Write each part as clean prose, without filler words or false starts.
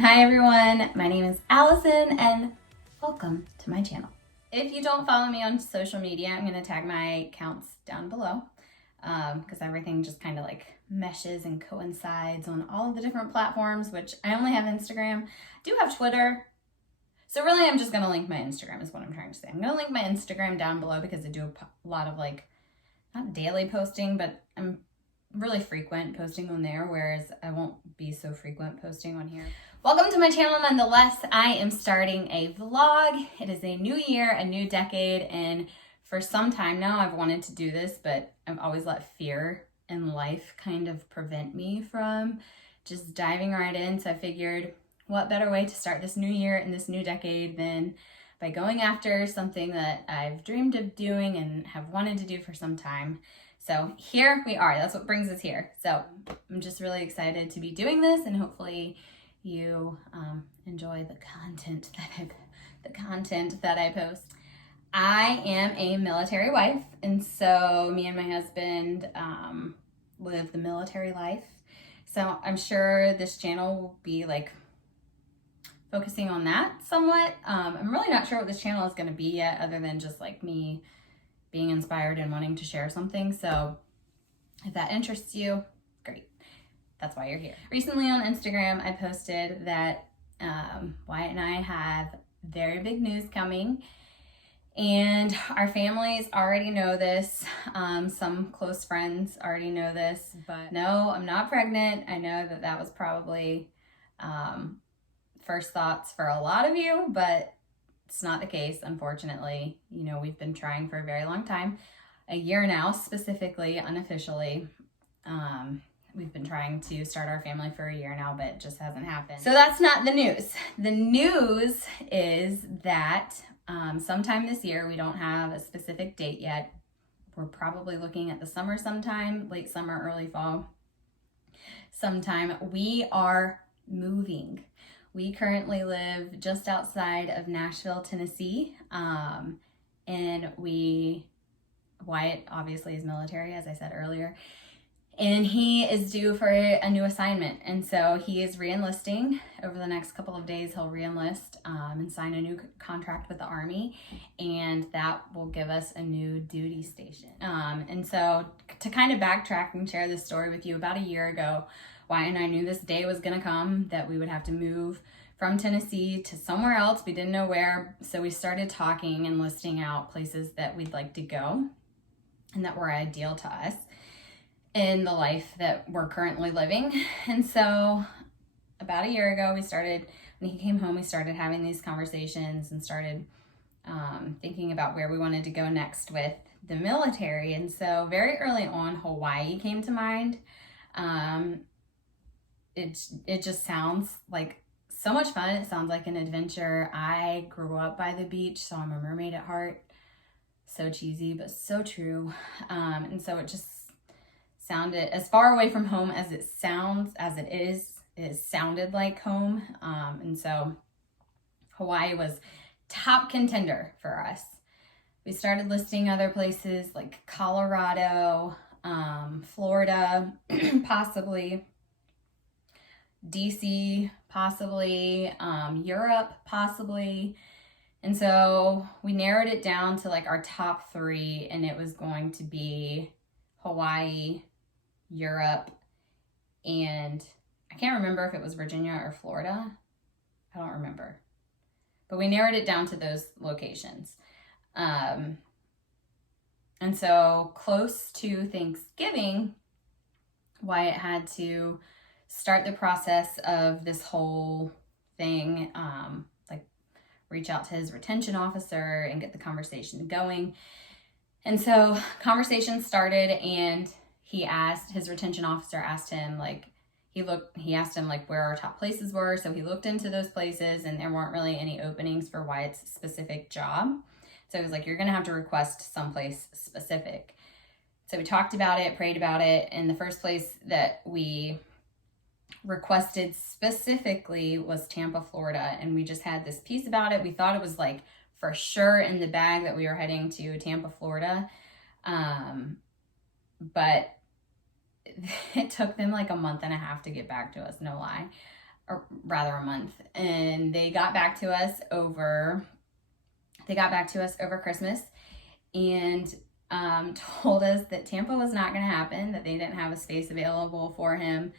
Hi everyone, my name is Allison and welcome to my channel. If you don't follow me on social media, I'm going to tag my accounts down below because everything just kind of like meshes and coincides on all of the different platforms, which I only have Instagram. I do have Twitter. So really I'm just going to link my Instagram is what I'm trying to say. I'm going to link my Instagram down below because I do a lot of like, not daily posting, but I'm really frequent posting on there, whereas I won't be so frequent posting on here. Welcome to my channel nonetheless. I am starting a vlog. It is a new year, a new decade, and for some time now I've wanted to do this, but I've always let fear in life kind of prevent me from just diving right in. So I figured, what better way to start this new year and this new decade than by going after something that I've dreamed of doing and have wanted to do for some time. So here we are. That's what brings us here. So I'm just really excited to be doing this, and hopefully you enjoy the content that I post. I am a military wife, and so me and my husband live the military life. So I'm sure this channel will be like focusing on that somewhat. I'm really not sure what this channel is going to be yet, other than just like me being inspired and wanting to share something. So if that interests you, great. That's why you're here. Recently on Instagram, I posted that Wyatt and I have very big news coming, and our families already know this. Some close friends already know this, but no, I'm not pregnant. I know that that was probably first thoughts for a lot of you, but it's not the case, unfortunately. You know, we've been trying for a very long time, a year now, specifically, unofficially. We've been trying to start our family for a year now, but it just hasn't happened. So that's not the news. The news is that sometime this year, we don't have a specific date yet. We're probably looking at the summer sometime, late summer, early fall sometime. We are moving. We currently live just outside of Nashville, Tennessee, and Wyatt obviously is military, as I said earlier, and he is due for a new assignment, and so he is re-enlisting. Over the next couple of days, he'll re-enlist and sign a new contract with the Army, and that will give us a new duty station. And so to kind of backtrack and share this story with you, about a year ago, Wyatt and I knew this day was going to come that we would have to move from Tennessee to somewhere else. We didn't know where, so we started talking and listing out places that we'd like to go and that were ideal to us in the life that we're currently living. And so about a year ago, when he came home, we started having these conversations and started thinking about where we wanted to go next with the military. And so very early on, Hawaii came to mind. It just sounds like so much fun. It sounds like an adventure. I grew up by the beach, so I'm a mermaid at heart. So cheesy, but so true. And so it just sounded as far away from home as it sounded like home. And so Hawaii was top contender for us. We started listing other places like Colorado, Florida, possibly DC, possibly, Europe, possibly. And so we narrowed it down to like our top 3, and it was going to be Hawaii, Europe, and I can't remember if it was Virginia or Florida. I don't remember. But we narrowed it down to those locations. And so close to Thanksgiving, Wyatt had to start the process of this whole thing, like reach out to his retention officer and get the conversation going. And so conversation started, and his retention officer asked him, like, he asked him like where our top places were. So he looked into those places, and there weren't really any openings for Wyatt's specific job. So he was like, you're going to have to request someplace specific. So we talked about it, prayed about it. And the first place that we requested specifically was Tampa, Florida. And we just had this piece about it. We thought it was like for sure in the bag that we were heading to Tampa, Florida. But it took them like a month and a half to get back to us, no lie. or rather a month, and they got back to us over Christmas and told us that Tampa was not going to happen, that they didn't have a space available for him.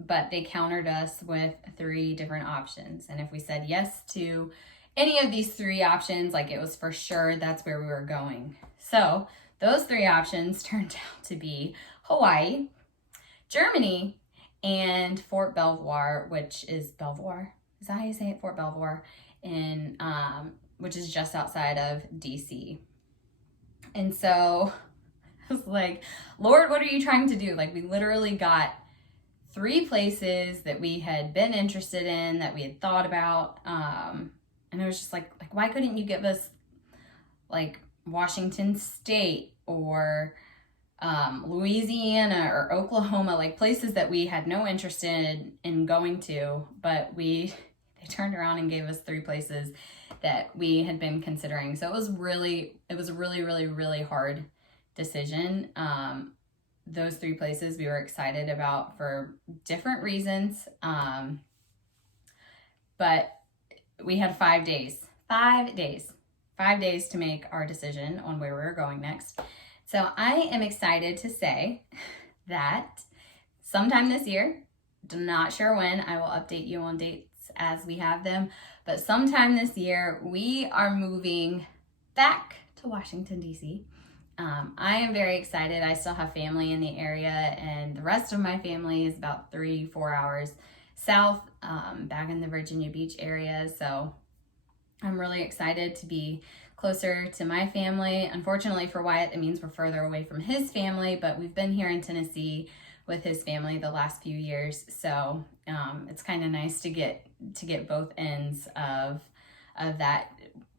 But they countered us with 3 different options. And if we said yes to any of these 3 options, like it was for sure that's where we were going. So those 3 options turned out to be Hawaii, Germany, and Fort Belvoir, which is Belvoir. Is that how you say it? Fort Belvoir, in which is just outside of DC. And so I was like, Lord, what are you trying to do? Like, we literally got 3 places that we had been interested in, that we had thought about. And it was just like, why couldn't you give us like Washington State or Louisiana or Oklahoma, like places that we had no interest in going to, but they turned around and gave us 3 places that we had been considering. So it was a really, really hard decision. Those 3 places we were excited about for different reasons. But we had 5 days to make our decision on where we were going next. So I am excited to say that sometime this year, not sure when, I will update you on dates as we have them, but sometime this year, we are moving back to Washington, D.C. I am very excited. I still have family in the area, and the rest of my family is about 3-4 hours south, back in the Virginia Beach area. So I'm really excited to be closer to my family. Unfortunately for Wyatt, it means we're further away from his family, but we've been here in Tennessee with his family the last few years. So it's kind of nice to get both ends of that.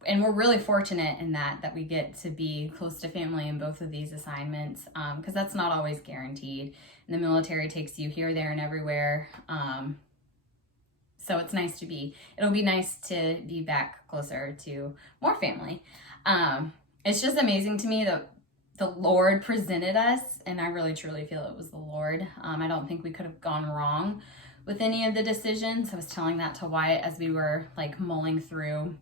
And we're really fortunate in that we get to be close to family in both of these assignments, because that's not always guaranteed. And the military takes you here, there, and everywhere. So it'll be nice to be back closer to more family. It's just amazing to me that the Lord presented us, and I really truly feel it was the Lord. I don't think we could have gone wrong with any of the decisions. I was telling that to Wyatt as we were like mulling through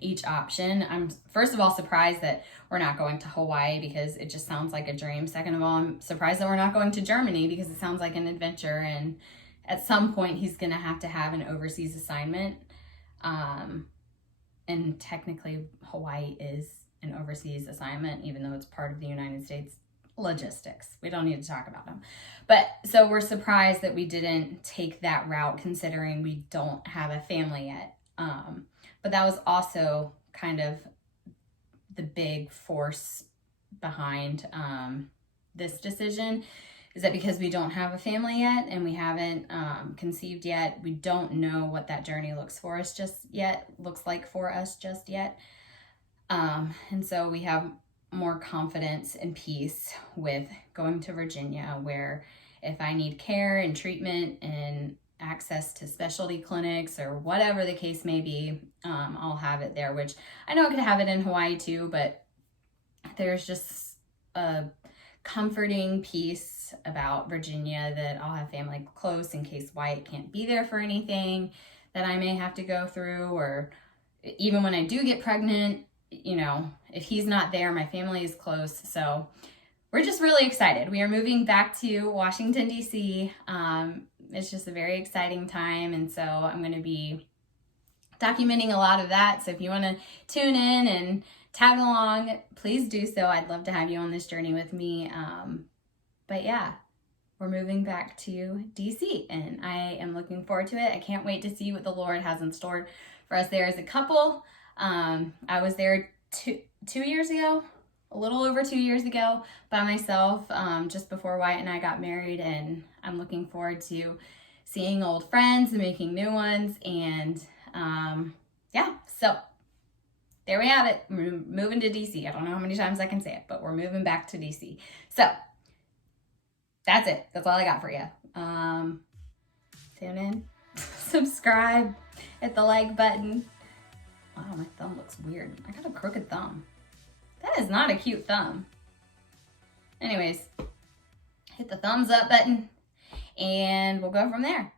each option. I'm first of all surprised that we're not going to Hawaii, because it just sounds like a dream. Second of all, I'm surprised that we're not going to Germany, because it sounds like an adventure, and at some point he's going to have an overseas assignment. And technically Hawaii is an overseas assignment, even though it's part of the United States logistics. We don't need to talk about them. But so we're surprised that we didn't take that route, considering we don't have a family yet. But that was also kind of the big force behind this decision, is that because we don't have a family yet and we haven't conceived yet, we don't know what that journey looks like for us just yet. And so we have more confidence and peace with going to Virginia, where if I need care and treatment and access to specialty clinics or whatever the case may be, I'll have it there, which I know I could have it in Hawaii too, but there's just a comforting piece about Virginia that I'll have family close in case Wyatt can't be there for anything that I may have to go through, or even when I do get pregnant, if he's not there, my family is close. So we're just really excited. We are moving back to Washington, D.C. It's just a very exciting time. And so I'm going to be documenting a lot of that. So if you want to tune in and tag along, please do so. I'd love to have you on this journey with me. But yeah, we're moving back to DC, and I am looking forward to it. I can't wait to see what the Lord has in store for us there as a couple. I was there 2 years ago, a little over 2 years ago by myself, just before Wyatt and I got married, and I'm looking forward to seeing old friends and making new ones. And so there we have it. We're moving to DC. I don't know how many times I can say it, but we're moving back to DC. So that's it. That's all I got for you. Tune in, subscribe, hit the like button. Wow, my thumb looks weird. I got a crooked thumb. That is not a cute thumb. Anyways, hit the thumbs up button and we'll go from there.